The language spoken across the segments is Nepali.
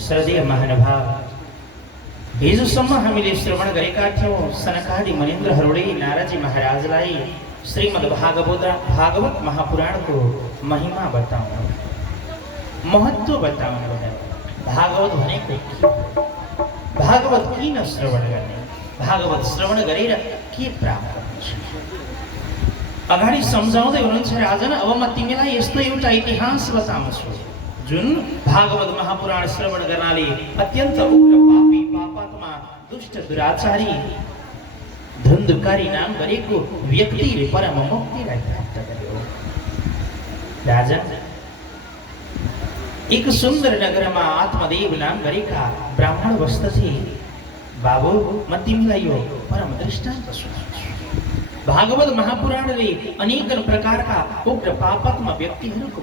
श्रद्धेय महानुभाव, हिजोसम्म हामीले श्रवण गरेका थियौं सनकादि मुनीन्द्रहरूले नारदजी महाराजलाई श्रीमद् भागवत महापुराणको महिमा बताउनु, महत्व बताउनु भयो। भागवत भनेको भागवत किन श्रवण गर्ने, भागवत श्रवण गरेर के प्राप्त हुन्छ अगाडि सम्झाउँदै हुनुहुन्छ राजन। अब म तिमीलाई यस्तो एउटा इतिहास बताउँछु जुन भागवत महापुराण श्रवण गर्नाले अत्यन्त उग्र पापी पापात्मा दुष्ट दुराचारी धुन्धुकारी नाम गरेको व्यक्तिले परम मुक्तिलाई प्राप्त गर्यो। राजन, एक सुन्दर नगरमा आत्मदेव नाम गरेका ब्राह्मण बस्दथे। बाबु, म तिमीलाई यो परम दृष्टान्त सुनाउँछु। भागवत महापुराणले अनेक प्रकारका उग्र पापात्मा व्यक्तिहरूको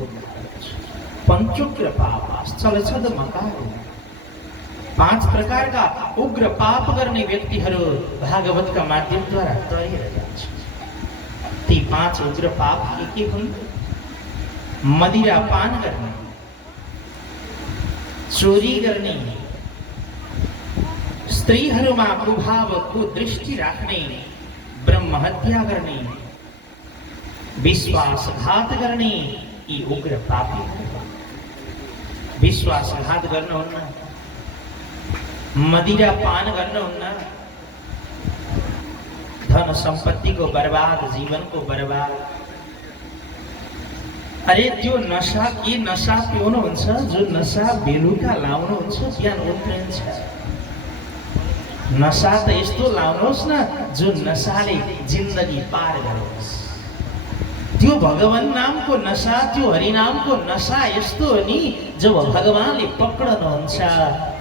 पञ्चोग्र पापाश्चलछद मकारो, 5 प्रकारका उग्र पाप गर्ने व्यक्तिहरू भागवतका माध्यमद्वारा तरेर जान्छ। ती 5 उग्र पाप के हुन्? मदिरा पान गर्ने, चोरी गर्ने, स्त्रीहरूमा कुभाव कुदृष्टि राख्ने, ब्रह्म हत्या गर्ने, विश्वासघात गर्ने, यी उग्र पापी। विश्वासघात गर्नुहुन्न, मदिरा पान गर्नुहुन्न, धन सम्पत्तिको बर्बाद, जीवनको बर्बाद। अरे त्यो नशा के नशा पिउनुहुन्छ जो नशा बेलुका लाउनुहुन्छ बिहान उम्रिन्छ। नशा त यस्तो लाउनुहोस् न जो नशाले जिन्दगी पार गरोस्। त्यो भगवान नामको नशा, त्यो हरि नामको नशा यस्तो हो नि जब भगवानले पक्रनुहुन्छ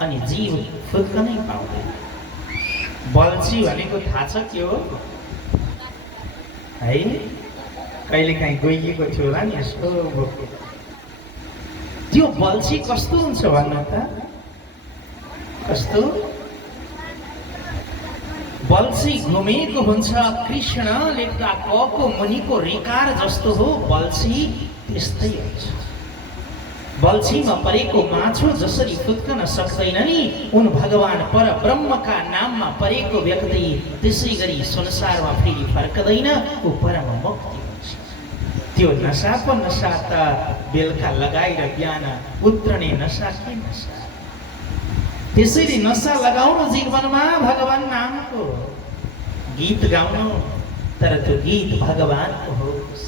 अनि जीव फुत्कनै पाउँदैन। बल्छी भनेको थाहा छ के हो है? कहिले काहीँ गइएको थियो होला नि यस्तो बोको। त्यो बल्छी कस्तो हुन्छ भन्नु त? कस्तो बल्छी घुमेको हुन्छ, कृष्ण लेख्दा कको मुनिको रिकार जस्तो हो बल्छी त्यस्तै हुन्छ। बल्छीमा परेको माछो जसरी फुत्कन सक्दैन नि, उन भगवान पर ब्रह्मका नाममा परेको व्यक्ति त्यसै गरी संसारमा फेरि फर्कदैन, ऊ परम मुक्ति हुन्छ। त्यो नशाको नशा त बेलुका लगाएर बिहान उत्रने नशा के नशा। त्यसैले नशा लगाउनु जीवनमा भगवान नामको, गीत गाउनु, तर त्यो गीत भगवानको होस्,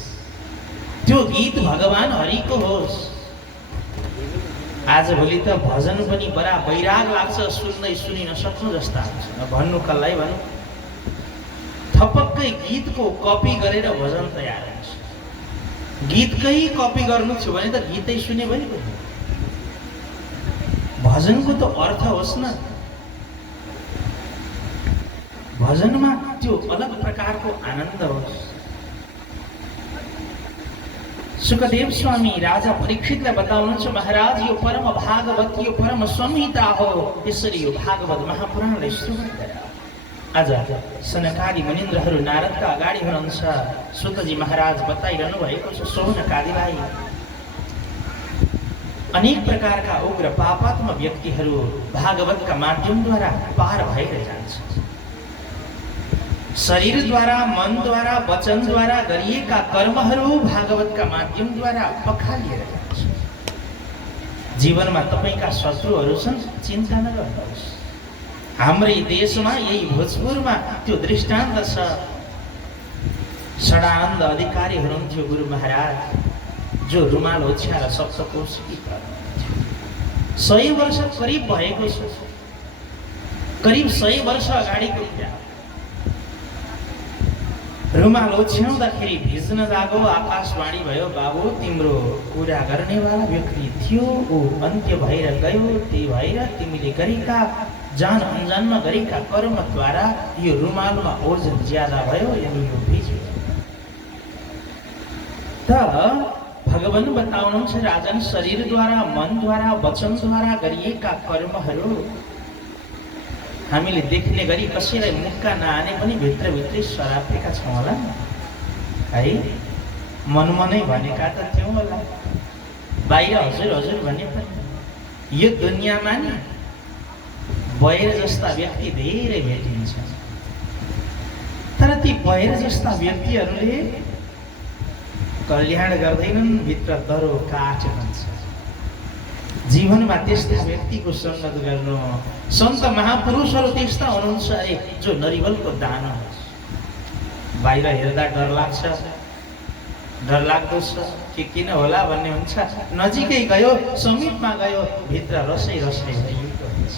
त्यो गीत भगवान हरिको होस्। आजभोलि त भजन पनि बडा वैराग लाग्छ, सुन्दै सुनि नसक्नु जस्ता हुन्छ। भन्नु कसलाई भन्नु? थपक्कै गीतको कपी गरेर भजन तयार हुन्छ। गीतकै कपी गर्नु छ भने त गीतै सुने पनि भयो। भजनको त अर्थ होस् न। भजनमा त्यो अलग प्रकारको आनन्द होस्। सुखदेव स्वामी राजा परीक्षितलाई बताउनुहुन्छ, महाराज यो परम भागवत, यो परम संहिता हो, यसरी यो भागवत महापुराणलाई श्रवण गर। आज सनकादि मुनीन्द्रहरू नारदका अगाडि हुनुहुन्छ। सुतजी महाराज बताइरहनु भएको छ सौनकादिलाई अनेक प्रकारका उग्र पापात्मा व्यक्तिहरू भागवतका माध्यमद्वारा पार भएर जान्छ। शरीरद्वारा, मनद्वारा, वचनद्वारा गरिएका कर्महरू भागवतका माध्यमद्वारा पखालिएर जान्छ। जीवनमा तपाईँका शत्रुहरू छन्, चिन्ता नगर्नुहोस्। हाम्रै देशमा यही भोजपुरमा त्यो दृष्टान्त छ। सदानन्द अधिकारी हुनुहुन्थ्यो गुरु महाराज, जो रुमाल ओछ्याएर सप्तकोशी 100 वर्ष करिब भएको छ। करिब 100 वर्ष अगाडिको कुरा। रुमाल ओछ्याउँदाखेरि भिज्न लाग्यो, आकाशवाणी भयो, बाबु तिम्रो कुरा गर्नेवाला व्यक्ति थियो, ऊ अन्त्य भएर गयो। त्यही भएर तिमीले गरेका जान अनजानमा गरेका कर्मद्वारा यो रुमालमा ओजन ज्यादा भयो, अनि यो भिज्यो। त भगवान बताउनुहुन्छ राजन, शरीरद्वारा, मनद्वारा, वचनद्वारा गरिएका कर्महरू हामीले देख्ने गरी कसैलाई मुक्का नहाने पनि भित्रभित्रै सरापेका छौँ होला है। मनमनै भनेका त थियौँ होला, बाहिर हजुर हजुर भने पनि यो दुनियाँमा नि बहेर जस्ता व्यक्ति धेरै भेटिन्छ, तर ती बहेर जस्ता व्यक्तिहरूले कल्याण गर्दैनन्, भित्र दरो काठ हुन्छ। जीवनमा त्यस्ता व्यक्तिको सङ्गत गर्नु। सन्त महापुरुषहरू त्यस्ता हुनुहुन्छ अरे जो नरिवलको दाना हो। बाहिर हेर्दा डर लाग्छ, डर लाग्दो छ कि किन होला भन्ने हुन्छ, नजिकै गयो, समीपमा गयो, भित्र रसै रसै भरिएको हुन्छ।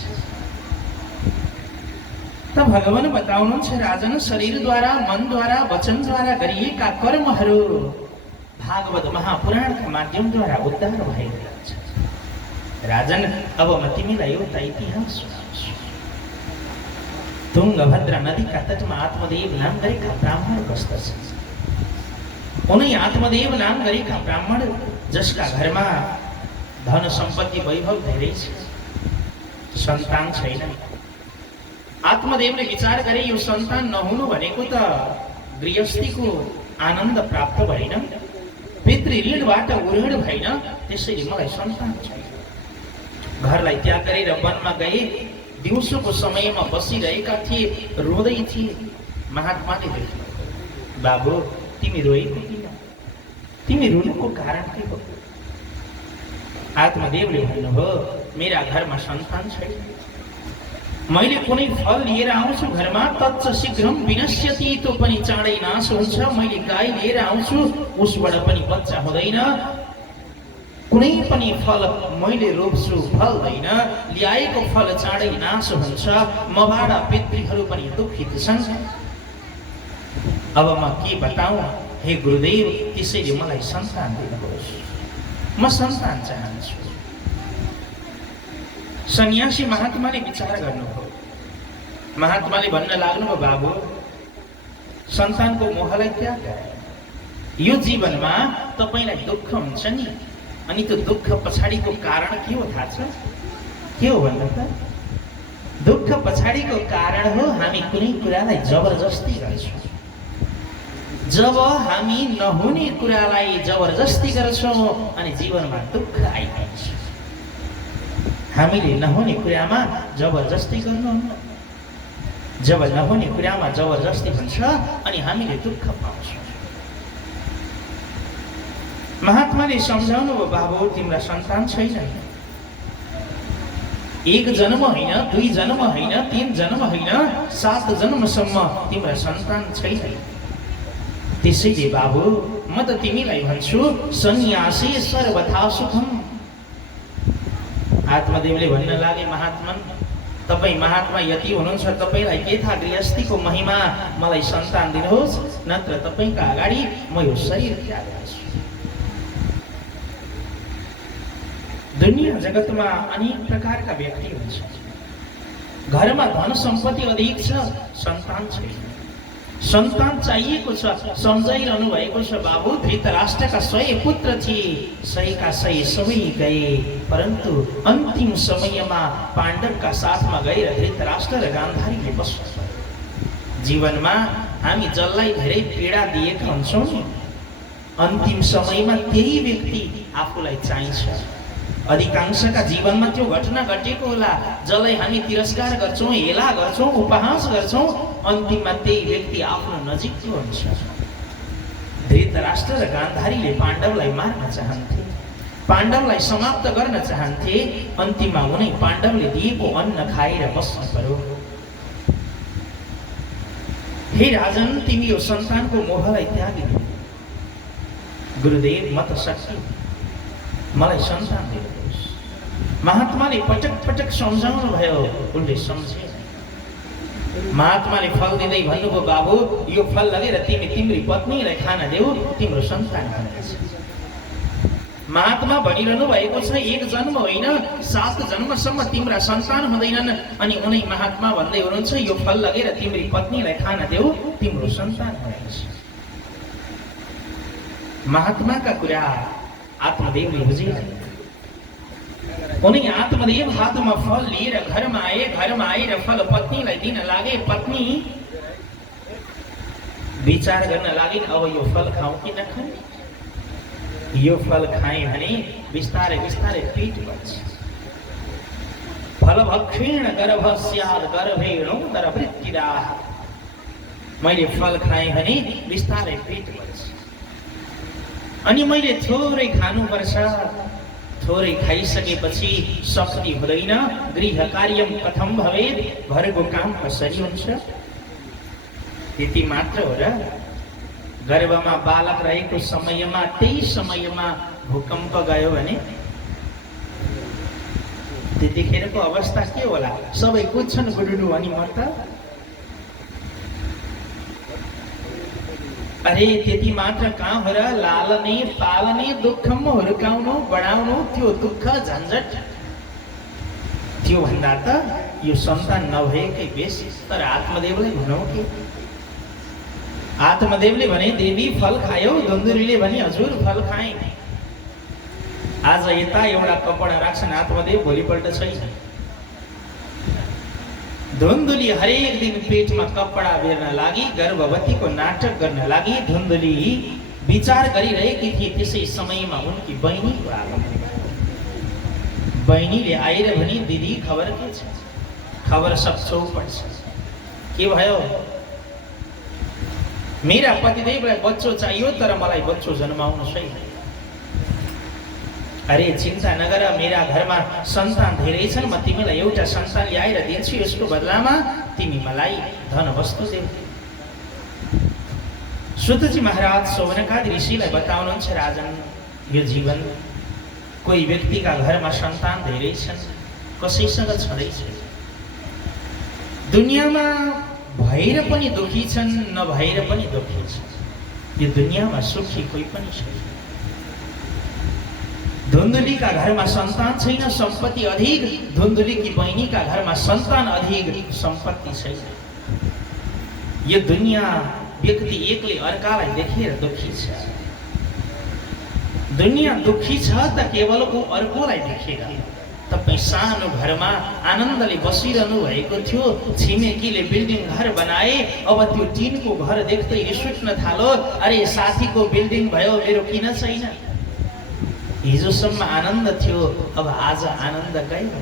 त भगवान बताउनुहुन्छ, राजन शरीरद्वारा, मनद्वारा, वचनद्वारा गरिएका कर्महरू भागवत महापुराणका माध्यमद्वारा उद्धार भइरहेका छन्। राजन, अब म तिमीलाई एउटा इतिहास सुनाउँछु। तुङ्गभद्रा नदीका तटमा आत्मदेव नाम गरेका ब्राह्मण बस्दछन्। उनै आत्मदेव नाम गरेका ब्राह्मण जसका घरमा धन सम्पत्ति वैभव धेरै छ, सन्तान छैन। आत्मदेवले विचार गरे यो सन्तान नहुनु भनेको त गृहस्थीको आनन्द प्राप्त भएन, पितृ ऋणबाट उऋण भएन, त्यसैले मलाई सन्तान छैन। घरलाई त्याग गरेर वनमा गए। दिउँसोको समयमा बसिरहेका थिए, रोँदै थिए। महात्माले देख्नु, बाबु तिमी रोएको किन? तिमी रुनुको कारण के हो? आत्मदेवले भन्नुभयो, मेरा घरमा सन्तान छैन। मैले कुनै फल लिएर आउँछु घरमा, तच्च शीघ्रम विनश्यति, त्यो पनि चाँडै नाश हुन्छ। मैले गाई लिएर आउँछु, उसबाट पनि बच्चा हुँदैन। कुनै पनि फल मैले रोप्छु फल्दैन, ल्याएको फल चाँडै नाश हुन्छ। मबाट पितृहरू पनि दुखित छन्। अब म के बताऊँ हे गुरुदेव, त्यसैले मलाई सन्तान दिनुहोस्, म सन्तान चाहन्छु। सन्यासी महात्माले विचार गर्नुभयो। महात्माले भन्न लाग्नुभयो, बाबु सन्तानको मोहलाई त्याग गरे। यो जीवनमा तपाईलाई दुःख हुन्छ नि, अनि त्यो दुःख पछाडिको कारण के हो थाहा छ? के हो भन्नु त? दुःख पछाडिको कारण हो हामी कुनै कुरालाई जबरजस्ती गर्छौँ। जब हामी नहुने कुरालाई जबरजस्ती गर्छौँ अनि जीवनमा दुःख आइदिन्छ। हामीले नहुने कुरामा जबरजस्ती गर्नुहुन्न। जब नहुने कुरामा जबरजस्ती हुन्छ अनि हामीले दुःख पाउँछौँ। महात्माले सम्झाउनु भयो, बाबु तिम्रा सन्तान छैन। एक जन्म होइन, दुई जन्म होइन, तीन जन्म होइन, 7 जन्मसम्म तिम्रा सन्तान छैन। त्यसैले बाबु म त तिमीलाई भन्छु, सन्यासी सर्वथा सुखम। आत्मदेवले भन्न लागे, महात्मन तपाईँ महात्मा यति हुनुहुन्छ, तपाईँलाई के थाहा गृहस्थीको महिमा? मलाई सन्तान दिनुहोस्, नत्र तपाईँका अगाडि म यो शरीर त्याग गर्छु। दुनिया जगतमा अनेक प्रकारका व्यक्ति हुन्छन्। घरमा धन सम्पत्ति अधिक छ, सन्तान छैन। सन्तान चाहिएको छ, सम्झाइरहनु भएको छ। बाबु धृतराष्ट्रका 100 पुत्र थिए, 100का 100 सबै गए, परन्तु अन्तिम समयमा पाण्डवका साथमा गएर धृतराष्ट्र र गान्धारीले बस्नु। जीवनमा हामी जसलाई धेरै पीडा दिएका हुन्छौँ नि, अन्तिम समयमा त्यही व्यक्ति आफूलाई चाहिन्छ। अधिकांशका जीवनमा त्यो घटना घटेको होला। जसलाई हामी तिरस्कार गर्छौँ, हेला गर्छौँ, उपहास गर्छौँ, अन्तिममा त्यही व्यक्ति आफ्नो नजिकको हुन्छ। धृतराष्ट्र र गान्धारीले पाण्डवलाई मार्न चाहन्थे, पाण्डवलाई समाप्त गर्न चाहन्थे। अन्तिममा उनै पाण्डवले दिएको अन्न खाएर बस्नु पर्यो। हे राजन, तिमी यो सन्तानको मोहलाई त्यागिदिनु। गुरुदेव म त सक्छु, मलाई सन्तान दिनुहोस्। महात्माले पटक पटक सम्झाउनु भयो, उनले सम्झे। महात्माले फल दिँदै भन्नुभयो, बाबु यो फल लगेर तिमी तिम्री पत्नीलाई खान देऊ, तिम्रो सन्तान हुनेछ। महात्मा भनिरहनु भएको छ, 1 जन्म होइन 7 जन्मसम्म तिम्रा सन्तान हुँदैनन्। अनि उनै महात्मा भन्दै हुनुहुन्छ, यो फल लगेर तिम्री पत्नीलाई खान देऊ, तिम्रो सन्तान हुनेछ। महात्माका कुरा आत्मदेवले बुझिरहे। उनी आत्मदेव हातमा फल लिएर घरमा आए। घरमा आएर फल पत्नीलाई दिन लागे। पत्नी विचार गर्न लागिन्, अब यो फल खाऊ कि नखाऊ? यो फल खाएँ भने बिस्तारै बिस्तारै पेट बढ्छ। फलभक्षेण गर्भ स्यात् गर्भेणोदर वृत्तिराः। मैले फल खाएँ भने बिस्तारै पेट बढ्छ, अनि मैले थोरै खानुपर्छ। थोरै खाइसकेपछि शक्ति हुँदैन। गृह कार्यम कथम भवेत्, घरको काम कसरी हुन्छ? त्यति मात्र हो र? गर्भमा बालक रहेको समयमा, त्यही समयमा भूकम्प गयो भने त्यतिखेरको अवस्था के होला? सबै कुद्छन् गुडुडु अनि म त। अरे त्यति मात्र कहाँ हो र? लालने पालने दुःखम हुर्काउनु बढाउनु, त्यो दुःख झन्झट, त्यो भन्दा त यो सन्तान नभएकै बेसी। तर आत्मदेवले भनौँ कि आत्मदेवले भने देवी फल खायौ, धुन्धुरीले भने हजुर फल खाएँ। आज यता एउटा कपडा राख्छन् आत्मदेव, भोलिपल्ट छैन। धुन्धुली हरेक दिन पेटमा कपडा बेर्न लागि, गर्भवतीको नाटक गर्न लागि धुन्धुली विचार गरिरहेकी थिए। त्यसै समयमा उनकी बहिनीको आगमन। बहिनीले आएर भनी दिदी खबर के छ? खबर सब चौपट छ। के भयो? मेरा पतिदेवलाई बच्चो चाहियो, तर मलाई बच्चो जन्माउनु छैन। अरे चिन्ता नगर, मेरा घरमा सन्तान धेरै छन्, म तिमीलाई एउटा सन्तान ल्याएर दिन्छु, यसको बदलामा तिमी मलाई धन वस्तु देऊ। सुतजी महाराज सौनकादि ऋषिलाई बताउनुहुन्छ, राजन यो जीवन, कोही व्यक्तिका घरमा सन्तान धेरै छन्, कसैसँग छँदैछ। दुनियाँमा भएर पनि दुखी छन्, नभएर पनि दुखी छन्। यो दुनियाँमा सुखी कोही पनि छैन। धुन्धुलीका घरमा सन्तान छैन, सम्पत्ति अधिक। धुन्धुलीकी बहिनीका घरमा सन्तान अधिक, सम्पत्ति छैन। यो दुनियाँ व्यक्ति एकले अर्कालाई देखेर दुखी छ। दुनियाँ दुखी छ त केवल ऊ अर्कोलाई देखेर। तपाईँ सानो घरमा आनन्दले बसिरहनु भएको थियो, छिमेकीले बिल्डिङ घर बनाए, अब त्यो टिनको घर देख्दै रिस उठ्न थालो, अरे साथीको बिल्डिङ भयो, मेरो किन छैन? हिजोसम्म आनन्द थियो, अब आज आनन्द गयो।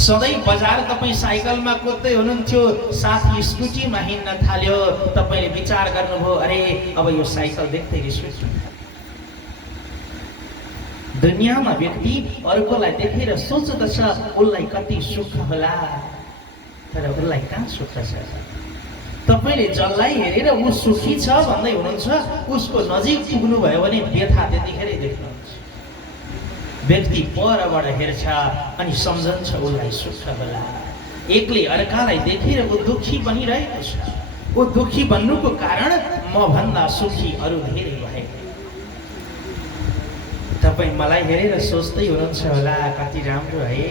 सधैँ बजार तपाईँ साइकलमा कुद्दै हुनुहुन्थ्यो, साथी स्कुटीमा हिँड्न थाल्यो, तपाईँले विचार गर्नुभयो, अरे अब यो साइकल देख्दै रिस उठ्छ। दुनियाँमा व्यक्ति अर्कोलाई देखेर सोच्दछ उसलाई कति सुख होला, तर उसलाई कहाँ सुख छ? तपाईँले जसलाई हेरेर ऊ सुखी छ भन्दै हुनुहुन्छ, उसको नजिक पुग्नुभयो भने व्यथा त्यतिखेरै देख्नुहुन्छ। व्यक्ति परबाट हेर्छ अनि सम्झन्छ उसलाई सुख होला। एकले अर्कालाई देखेर ऊ दुखी बनिरहेको छ। ऊ दुखी बन्नुको कारण म भन्दा सुखी अरू धेरै भए। तपाईँ मलाई हेरेर सोच्दै हुनुहुन्छ होला, कति राम्रो है,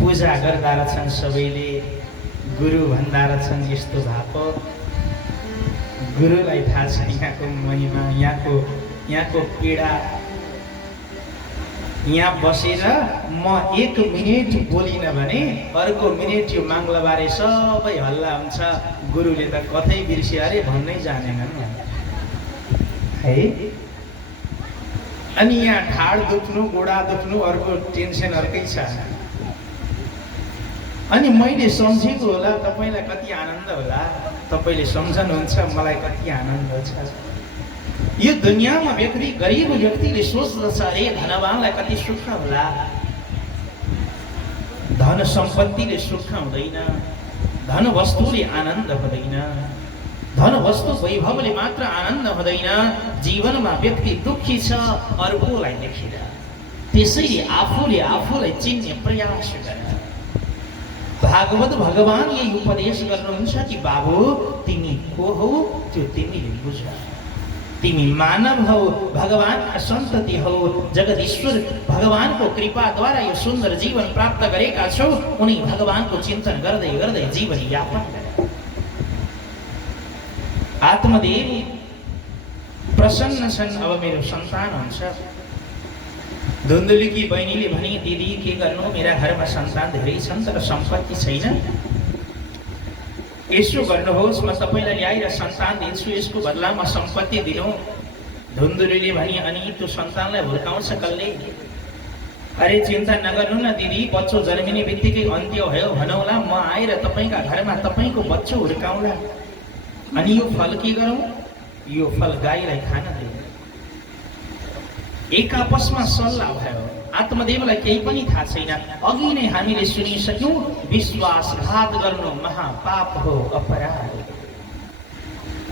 पूजा गर्दा रहेछन् सबैले, गुरु भन्दा रहेछन् यस्तो भएको। गुरुलाई थाहा छ यहाँको महिमा, यहाँको पीडा। यहाँ बसेर म 1 मिनेट बोलिनँ भने अर्को मिनेट यो माङ्लाबारे सबै हल्ला हुन्छ। गुरुले त कतै बिर्से अरे भन्नै जानेनन् है। अनि यहाँ ढाड दुख्नु, गोडा दुख्नु, अर्को टेन्सन अर्कै छ। अनि मैले सम्झेको होला, तपाईँलाई कति आनन्द होला, तपाईँले सम्झनुहुन्छ मलाई कति आनन्द छ। यो दुनियाँमा व्यक्ति, गरिब व्यक्तिले सोच्दछ अरे धनवानलाई कति सुख होला। धन सम्पत्तिले सुख हुँदैन, धन वस्तुले आनन्द हुँदैन, धन वस्तु वैभवले मात्र आनन्द हुँदैन। जीवनमा व्यक्ति दुखी छ अर्कोलाई देखेर, त्यसैले आफूलाई चिन्ने प्रयास गर। भागवत भगवान यही उपदेश गर्नुहुन्छ कि बाबु तिमी को हौ त्यो तिमीले बुझ। तिमी मानव हौ, भगवानका सन्तति हौ, जगदीश्वर भगवानको कृपाद्वारा यो सुन्दर जीवन प्राप्त गरेका छौ। उनी भगवानको चिन्तन गर्दै गर्दै जीवन यापन गर। आत्मदेव प्रसन्न छन्, अब मेरो सन्तान हुन्छ। धुन्धुलीकी बहिनीले भनी, दिदी के गर्नु, मेरा घरमा सन्तान धेरै छन् तर सम्पत्ति छैन। यसो गर्नुहोस्, म तपाईँलाई ल्याएर सन्तान दिन्छु, यसको बदलामा सम्पत्ति दिनु। धुन्धुलीले भनी, अनि त्यो सन्तानलाई हुर्काउँछ कसले? अरे चिन्ता नगर्नु न दिदी, बच्चो जन्मिने बित्तिकै अन्त्य भयो भनौला। म आएर तपाईँका घरमा तपाईँको बच्चो हुर्काउँला। अनि यो फल के गरौँ? यो फल गाईलाई खान दिउँ। एक आपसमा सल्लाह भयो। आत्मदेवलाई केही पनि थाहा छैन। अघि नै हामीले सुनिसक्यौं, विश्वासघात गर्नु महापाप हो, अपराध।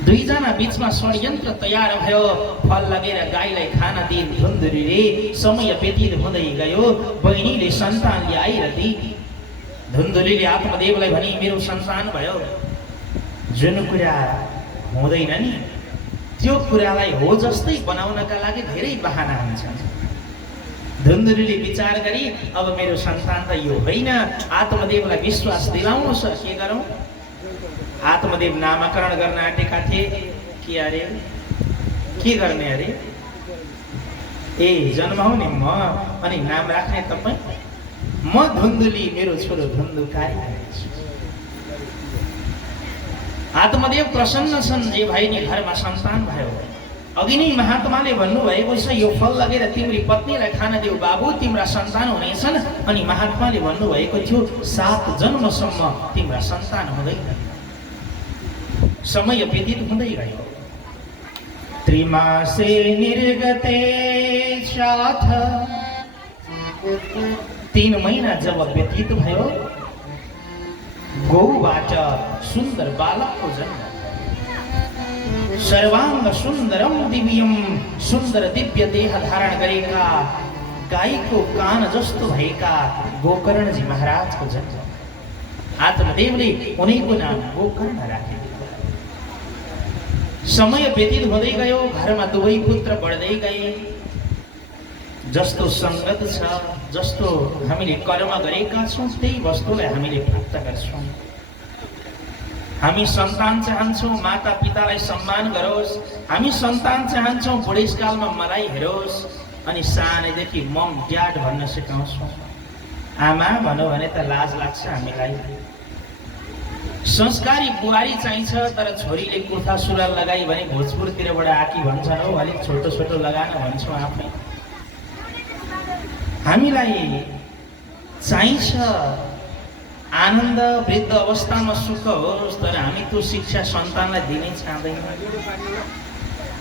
दुईजना बीचमा षड्यन्त्र तयार भयो। फल लगेर गाईलाई खान दिए धुन्धुलीले। समय व्यतीत हुँदै गयो। बहिनीले सन्तान ल्याएर दिए। धुन्धुलीले आत्मदेवलाई भनी, मेरो सन्तान भयो। जुन कुरा हुँदैन नि त्यो कुरालाई हो जस्तै बनाउनका लागि धेरै बहाना हुन्छन्। धुन्धुलीले विचार गरी, अब मेरो सन्तान त यो होइन, आत्मदेवलाई विश्वास दिलाउनु छ, के गरौँ? आत्मदेव नामकरण गर्न आँटेका थिए। के अरे, के गर्ने अरे? ए जन्माउने म, अनि नाम राख्ने तपाईँ? म धुन्धुली, मेरो छोरो धुन्धुकारी। आत्मदेव प्रसन्न छन् जे भाइ नि घरमा सन्तान भयो। अघि नै महात्माले भन्नुभएको छ, यो फल लगेर तिम्री पत्नीलाई खान देऊ बाबु, तिम्रा सन्तान हुनेछन्। अनि महात्माले भन्नुभएको थियो 7 जन्मसम्म तिम्रा सन्तान हुँदैन। समय व्यतीत हुँदै गयो। त्रिमासे निर्गते साथ 3 महिना जब व्यतीत भयो, गौबाट सुन्दर बालकको जन्म। सर्वांग सुन्दरम दिव्यम, सुन्दर दिव्य देह धारण गरेका, गाईको कान जस्तो भएका गोकर्णजी महाराजको जन्म। आत्मदेवले उनीको नाम गोकर्ण राखे। समय व्यतीत हुँदै गयो। घरमा दुवै पुत्र बढ्दै गए। जस्तो संगत छ, जस्तो हामीले कर्म गरेका छौँ, त्यही वस्तुलाई हामीले प्राप्त गर्छौँ। हामी सन्तान चाहन्छौँ माता पितालाई सम्मान गरोस्। हामी सन्तान चाहन्छौँ बुढेसकालमा मलाई हेरोस्। अनि सानैदेखि मम ड्याड भन्न सिकाउँछौँ। आमा भनौँ भने त लाज लाग्छ हामीलाई। संस्कारी बुहारी चाहिन्छ, तर छोरीले कुर्ता सुरुवाल लगाई भने भोजपुरतिरबाट आकी भन्छन्, हो अलिक छोटो छोटो लगान भन्छौँ आफै। हामीलाई चाहिन्छ आनन्द, वृद्ध अवस्थामा सुख होस्, तर हामी त्यो शिक्षा सन्तानलाई दिनै चाहँदैन।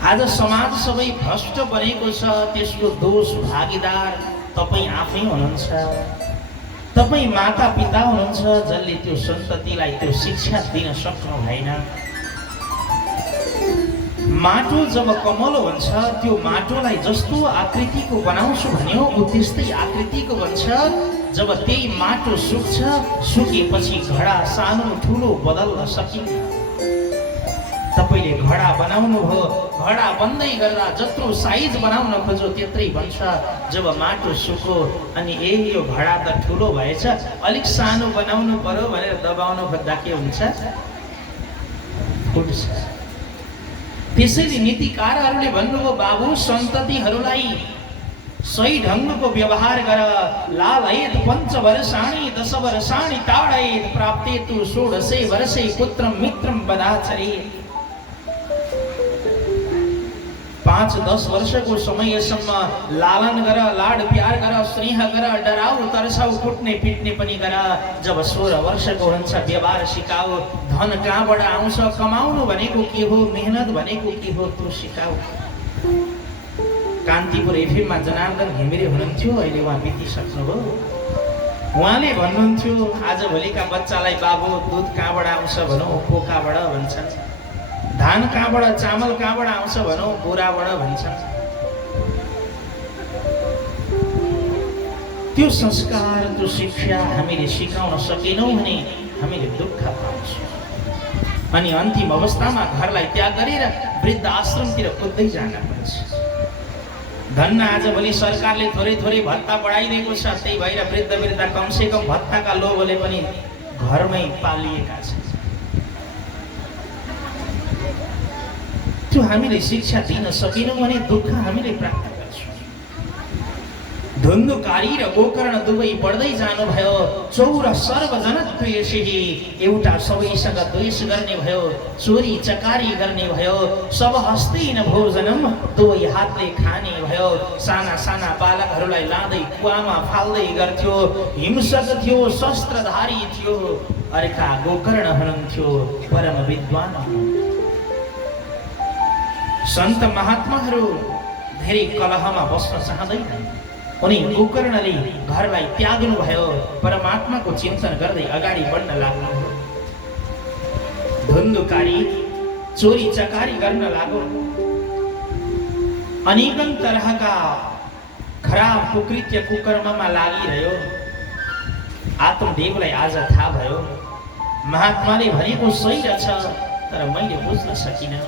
आज समाज सबै भ्रष्ट बनेको छ। त्यसको दोष भागीदार तपाईँ आफै हुनुहुन्छ। तपाईँ माता पिता हुनुहुन्छ, जसले त्यो सन्ततिलाई त्यो शिक्षा दिन सक्नु भएन। माटो जब कमलो हुन्छ, त्यो माटोलाई जस्तो आकृतिको बनाउँछु भन्यो, ऊ त्यस्तै आकृतिको बन्छ। जब त्यही माटो सुक्छ, सुकेपछि घडा सानो ठुलो बदल्न सकिन्न। तपाईँले घडा बनाउनु भयो, घडा बन्दै गर्दा जत्रो साइज बनाउन खोज्यो त्यत्रै बन्छ। जब माटो सुक्यो अनि यो घडा त ठुलो भएछ, अलिक सानो बनाउनु पर्यो भनेर दबाउनु खोज्दा के हुन्छ? फुट्छ। त्यसैले नीतिकारहरूले भन्नुभयो, बाबु सन्ततिहरूलाई सही ढङ्गको व्यवहार गर। लालयेत 5 वर्षाणि 10 वर्षाणि ताडयेत प्राप्तेतु 16 वर्षे पुत्रं मित्रं वदाचरे। 5-10 वर्षको समयसम्म लालन गर, लाड प्यार गर, स्नेह गर, डराउ तर्साउ, कुट्ने पिट्ने पनि गर। जब 16 वर्षको हुन्छ व्यवहार सिकाऊ। धन कहाँबाट आउँछ, कमाउनु भनेको के हो, मेहनत भनेको के हो, त्यो सिकाऊ। कान्तिपुर एफएममा जनार्दन घिमिरे हुनुहुन्थ्यो, अहिले उहाँ बितिसक्नुभयो। उहाँले भन्नुहुन्थ्यो, आजभोलिका बच्चालाई बाबु दुध कहाँबाट आउँछ भनौँ, पोकाबाट भन्छन्। धान कहाँबाट, चामल कहाँबाट आउँछ भनौँ, बोराबाट भन्छन्। त्यो संस्कार, त्यो शिक्षा हामीले सिकाउन सकेनौँ भने हामीले दुःख पाउँछौँ। अनि अन्तिम अवस्थामा घरलाई त्याग गरेर वृद्ध आश्रमतिर कुद्दै जान पर्छ। धन्न आजभोलि सरकारले थोरै थोरै भत्ता बढाइदिएको छ, त्यही भएर वृद्ध वृद्ध कमसेकम भत्ताका लोभले पनि घरमै पालिएका छन्। त्यो हामीले शिक्षा दिन सकेनौँ भने दुःख हामीले प्राप्त गर्छौँ। धुन्धुकारी र गोकर्ण दुवै बढ्दै जानुभयो। चौर सर्वजनद्वेषी, एउटा सबैसँग द्वेष गर्ने भयो, चोरी चकारी गर्ने भयो। सब हस्तेन भोजनम, दुवै हातले खाने भयो। साना साना बालकहरूलाई लाँदै कुवामा फाल्दै गर्थ्यो। हिंसक थियो, शस्त्रधारी थियो। अर्का गोकर्ण हुनुहुन्थ्यो, परम विद्वान। सन्त महात्माहरू धेरै कलहमा बस्न चाहँदैनन्। उनी गोकर्णले घरलाई त्याग्नु भयो, परमात्माको चिन्तन गर्दै अगाडि बढ्न लाग्नु। धुन्धुकारी चोरी चकारी गर्न लाग्यो। अनेकन तरहका खराब कुकृत्य कुकर्ममा लागिरह्यो। आत्मदेवलाई आज थाहा भयो महात्माले भनेको सही रहेछ, तर मैले बुझ्न सकिनँ।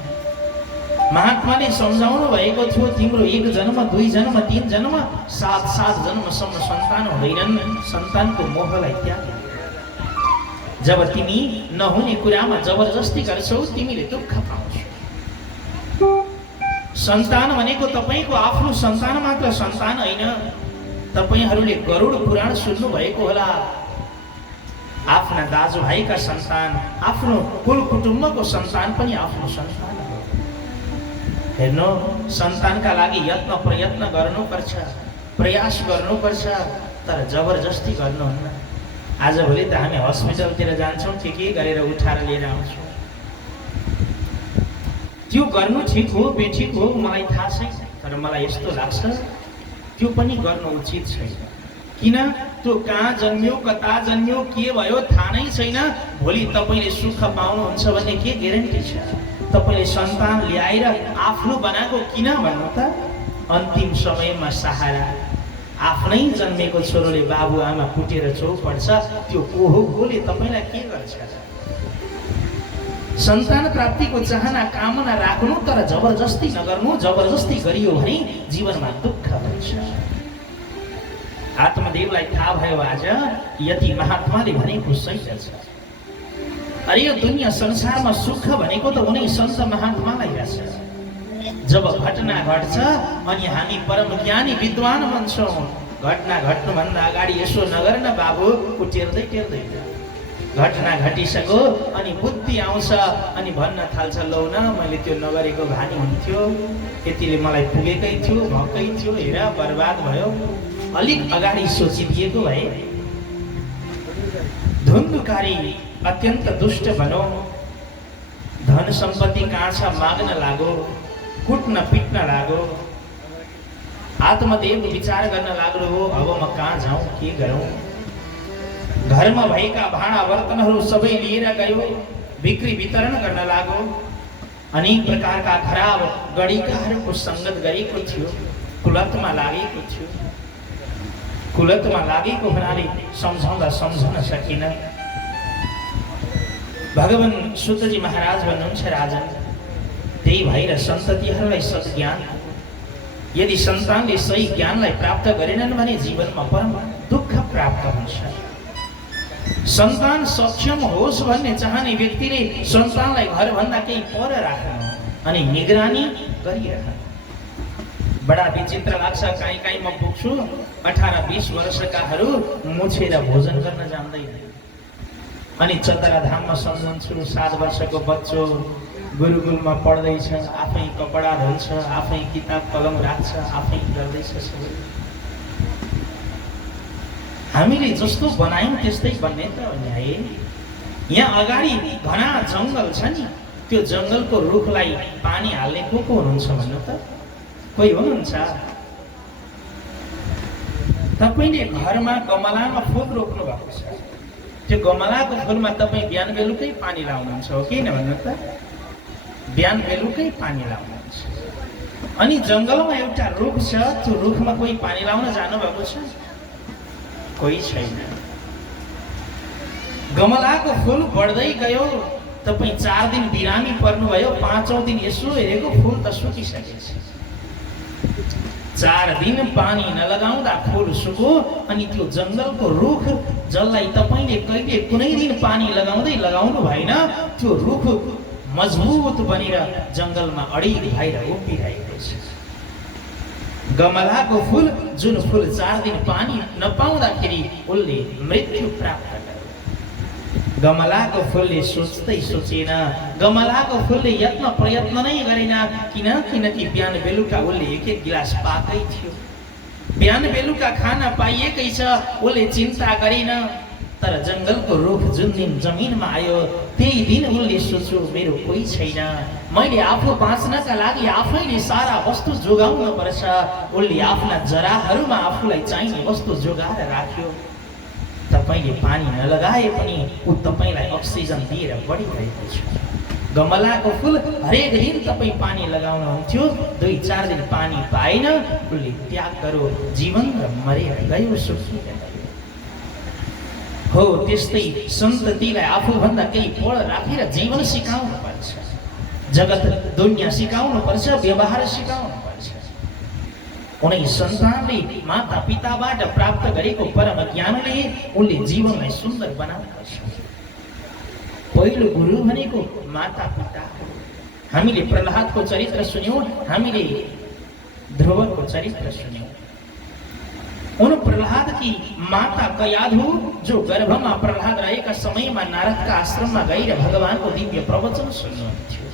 महात्माले सम्झाउनु भएको थियो, तिम्रो एक जन्म, दुई जन्म, तीन जन्म, सात जन्मसम्म सन्तान हुँदैनन्। सन्तानको मोहलाई त्याग। जब तिमी नहुने कुरामा जबरजस्ती गर्छौ, तिमीले दुःख पाउँछौ। सन्तान भनेको तपाईँको आफ्नो सन्तान मात्र सन्तान होइन। तपाईँहरूले गरुड पुराण सुन्नु भएको होला। आफ्ना दाजुभाइका सन्तान, आफ्नो कुल कुटुम्बको सन्तान पनि आफ्नो सन्तान हो। हेर्नु, सन्तानका लागि यत्न प्रयत्न गर्नुपर्छ, प्रयास गर्नुपर्छ, तर जबरजस्ती गर्नुहुन्न। आजभोलि त हामी हस्पिटलतिर जान्छौँ, के गरेर उठाएर लिएर आउँछौँ। त्यो गर्नु ठिक हो बेठिक हो मलाई थाहा छैन, तर मलाई यस्तो लाग्छ त्यो पनि गर्नु उचित छैन। किन? त्यो कहाँ जन्मियो, कता जन्मियो, के भयो थाहा नै छैन। भोलि तपाईँले सुख पाउनुहुन्छ भन्ने के ग्यारेन्टी छ? तपाईँले सन्तान ल्याएर आफ्नो बनाएको किन भन्नु त? अन्तिम समयमा सहारा आफ्नै जन्मेको छोरोले बाबुआमा कुटेर चौपड्छ, त्यो को हो? कोले तपाईँलाई के गर्छ? सन्तान प्राप्तिको चाहना कामना राख्नु, तर जबरजस्ती नगर्नु। जबरजस्ती गरियो भने जीवनमा दुःख हुन्छ। आत्मदेवलाई थाहा भयो आज यति महात्माले भनेको सही रहेछ। अरे यो दुनियाँ संसारमा सुख भनेको त उनी सन्त महात्मालाई रहेछ। जब घटना घट्छ अनि हामी परम ज्ञानी विद्वान बन्छौँ। घटना घट्नुभन्दा अगाडि यसो नगर न बाबु, टेर्दै टेर्दै घटना घटिसक्यो अनि बुद्धि आउँछ अनि भन्न थाल्छ, लौ न मैले त्यो नगरेको भानी हुन्थ्यो, यतिले मलाई पुगेकै थियो, भक्कै थियो, हेर बर्बाद भयो। अलिक अगाडि सोचिदिएको भए। धुन्धुकारी अत्यन्त दुष्ट बनो। धन सम्पत्ति कहाँ छ माग्न लागो, कुट्न पिट्न लागो। आत्मदेव विचार गर्न लाग्नु हो, अब म कहाँ जाउँ, के गरौँ? घरमा भएका भाँडा बर्तनहरू सबै लिएर गयो, बिक्री वितरण गर्न लाग्यो। अनेक प्रकारका खराब गणिकाहरूको सङ्गत गरेको थियो, कुलतमा लागेको थियो। कुलतमा लागेको हुनाले सम्झाउँदा सम्झन सकिन। भगवान शुद्धजी महाराज भन्नुहुन्छ, राजन त्यही भएर सन्ततिहरूलाई सद्ज्ञान, यदि सन्तानले सही ज्ञानलाई प्राप्त गरेनन् भने जीवनमा परम दुःख प्राप्त हुन्छ। सन्तान सक्षम होस् भन्ने चाहने व्यक्तिले सन्तानलाई घरभन्दा केही पर राख्नु अनि निगरानी गरिरहनु। बडा विचित्र लाग्छ। काहीँ म पुग्छु, 18-20 वर्षकाहरू मुछेर भोजन गर्न जान्दैन। अनि चतरा धाममा सम्झन्छु, 7 वर्षको बच्चो गुरुकुलमा पढ्दैछ, आफै कपडा धुन्छ, आफै किताब कलम राख्छ, आफै गर्दैछ सबै। हामीले जस्तो बनायौँ त्यस्तै बन्ने त न्याय। यहाँ अगाडि घना जङ्गल छ नि, त्यो जङ्गलको रुखलाई पानी हाल्ने को हुनुहुन्छ भन्नु त? कोही हुनुहुन्छ? तपाईँले घरमा गमलामा फुल रोप्नु भएको छ, त्यो गमलाको फुलमा तपाईँ बिहान बेलुकै पानी लाउनुहुन्छ हो कि भन्नु त? बिहान बेलुकै पानी लाउनुहुन्छ। अनि जङ्गलमा एउटा रुख छ, त्यो रुखमा कोही पानी लाउन जानुभएको छ? कोही छैन। गमलाको फुल बढ्दै गयो, तपाईँ 4 दिन बिरामी पर्नुभयो, 5औं दिन यसो हेरेको फुल त सुकिसकेछ। 4 दिन पानी नलगाउँदा फुल सुको। अनि त्यो जङ्गलको रुख जसलाई तपाईँले कहिले कुनै दिन पानी लगाउनु भएन, त्यो रुख मजबुत बनेर जङ्गलमा अडिग भएर उभिरहेको छ। गमलाको फूल जुन फूल 4 दिन पानी नपाउँदाखेरि उसले मृत्यु प्राप्त गर्यो। गमलाको फूलले सोच्दै सोचेन, गमलाको फूलले यत्न प्रयत्न नै गरेन, किनकि बिहान बेलुका उसले एक एक गिलास पाकै थियो। बिहान बेलुका खाना पाइएकै छ, उसले चिन्ता गरेन। तर जङ्गलको रुख जुन दिन जमिनमा आयो त्यही दिन उसले सोच्यो मेरो कोही छैन, मैले आफू बाँच्नका लागि आफैले सारा वस्तु जोगाउन पर्छ। उसले आफ्ना जराहरूमा आफूलाई चाहिने वस्तु जोगाएर राख्यो। तपाईले पानी नलगाए पनि ऊ तपाईलाई अक्सिजन दिएर बढिरहेको छ। गमलाको फूल हरेक दिन तपाई पानी लगाउनुहुन्थ्यो, 2-4 दिन पानी पाएन, उसले त्याग गर्यो, जीवन र मरेर गयो, सुखी हो। त्यस्तै सन्ततिलाई आफूभन्दा केही बढ राखेर जीवन सिकाउनु पर्छ, जगत दुनियाँ सिकाउनु पर्छ, व्यवहार सिकाउनु पर्छ। कुनै सन्तानले माता पिताबाट प्राप्त गरेको परम ज्ञानले उनले जीवनलाई सुन्दर बनाउनु पर्छ। पहिलो गुरु भनेको माता पिता। हामीले प्रहलादको चरित्र सुन्यौं, हामीले ध्रुवको चरित्र सुन्यौं। उन प्रहलाद की माता कयाधु जो गर्भमा प्रहलाद रहेका समयमा नारदका आश्रममा गएर भगवानको दिव्य प्रवचन सुन्नुहुन्थ्यो।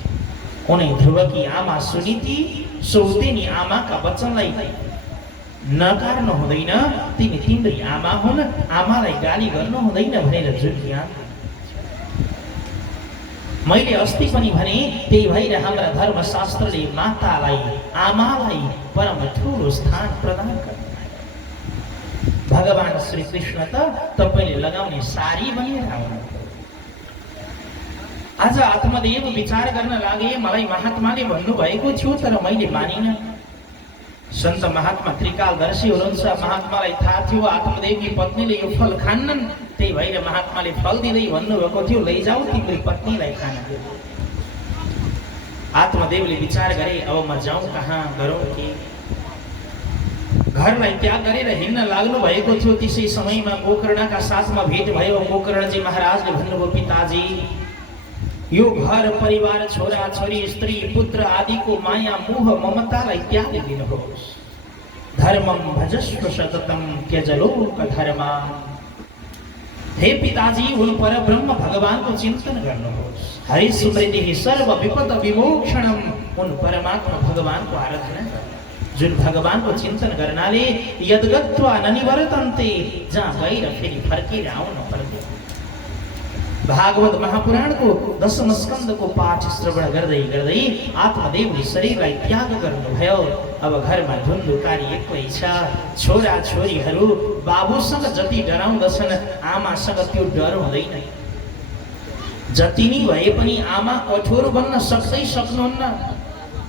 उनै ध्रुवकी आमा सुनीति सौतेनी आमाका वचनलाई नकार्नु हुँदैन, तिमी तिम्रै आमा हुन्, आमालाई गाली गर्नु हुँदैन भनेर जुटिया। मैले अस्ति पनि भने त्यही भएर हाम्रा धर्मशास्त्रले मातालाई आमालाई परम ठुलो स्थान प्रदान गर्छ। भगवान श्री कृष्ण त तपाईले लगाउने सारी भनेर आउनु। आज आत्मदेव विचार गर्न लागे, मलाई महात्माले भन्नु भएको थियो तर मैले मानिन। सन्त महात्मा त्रिकालदर्शी हुनुहुन्छ, महात्मालाई थाहा थियो आत्मदेवकी पत्नीले यो फल खान्नन्, त्यही भएर महात्माले फल दिँदै भन्नुभएको थियो लैजाऊ तिम्रो पत्नीलाई खान। आत्मदेवले विचार गरे अब म जाउँ कहाँ, गरौँ के। घरलाई त्याग गरेर हिँड्न लाग्नु भएको थियो। त्यसै समयमा गोकर्णका साथमा भेट भयो। गोकर्णजी महाराजले भन्नुभयो पिताजी यो घर परिवार छोरा छोरी स्त्री पुत्र आदिको माया मोह ममतालाई त्याग दिनुहोस्। धर्मं भजस्व सततं त्यज लोक धर्मा। हे पिताजी उन परब्रह्म भगवानको चिन्तन गर्नुहोस्। हरि स्मृति सर्व विपद विमोक्षणम। उन परमात्मा भगवानको आराधना गर्नुहोस्। जुन भगवानको चिन्तन गर्नाले यद्गत्वा ननिवर्तन्ते, जहाँ गएर फेरि फर्केर आउनु पर्दैन। भागवत महापुराणको 10औं स्कन्धको पाठ श्रवण गर्दै गर्दै आत्मदेवले शरीरलाई त्याग गर्नुभयो। अब घरमा धुन्धुकारी एक्लै छ। छोरा छोरीहरू बाबुसँग जति डराउँदछन् आमासँग त्यो डर हुँदैन। जति नै भए पनि आमा कठोर बन्न सक्नुहुन्न।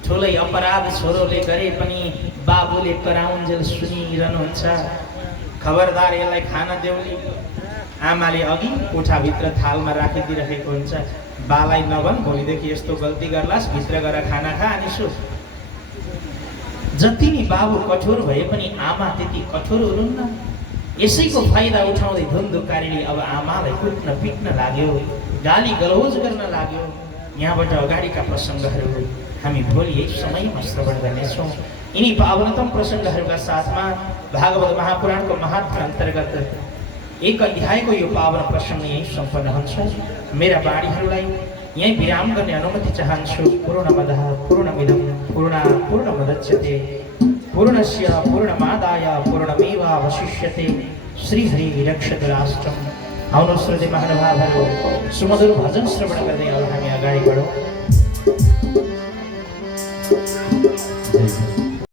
ठुलै अपराध छोरोले गरे पनि बाबुले कराउन्जेल सुनिरहनुहुन्छ, खबरदार यसलाई खान देउली। आमाले अघि कोठाभित्र थालमा राखिदिइरहेको हुन्छ, बालाई नभन भोलिदेखि यस्तो गल्ती गर्लास्, भित्र गएर खाना खा अनि सुत। जति नै बाबु कठोर भए पनि आमा त्यति कठोर हुनुहुन्न। यसैको फाइदा उठाउँदै धुन्धुकारीले अब आमालाई कुट्न पिट्न लाग्यो, गाली गलौज गर्न लाग्यो। यहाँबाट अगाडिका प्रसङ्गहरू हामी भोलि यही समयमा श्रवण गर्नेछौँ। यिनी पावनतम प्रसङ्गहरूका साथमा भागवत महापुराणको महात्म्य अन्तर्गत एक अध्यायको यो पावन प्रसङ्ग यही सम्पन्न हुन्छ। मेरा बाणीहरूलाई यही विराम गर्ने अनुमति चाहन्छु। पूर्णमदः पूर्णमिदं पूर्णमुदच्यते पूर्णस्य पूर्णमादाय पूर्णमेवावशिष्यते। श्रीहरि रक्षतु राष्ट्रम्। आउनु श्रोते महानुभावहरू, सुमधुर भजन श्रवण गर्दै अब हामी अगाडि बढौँ।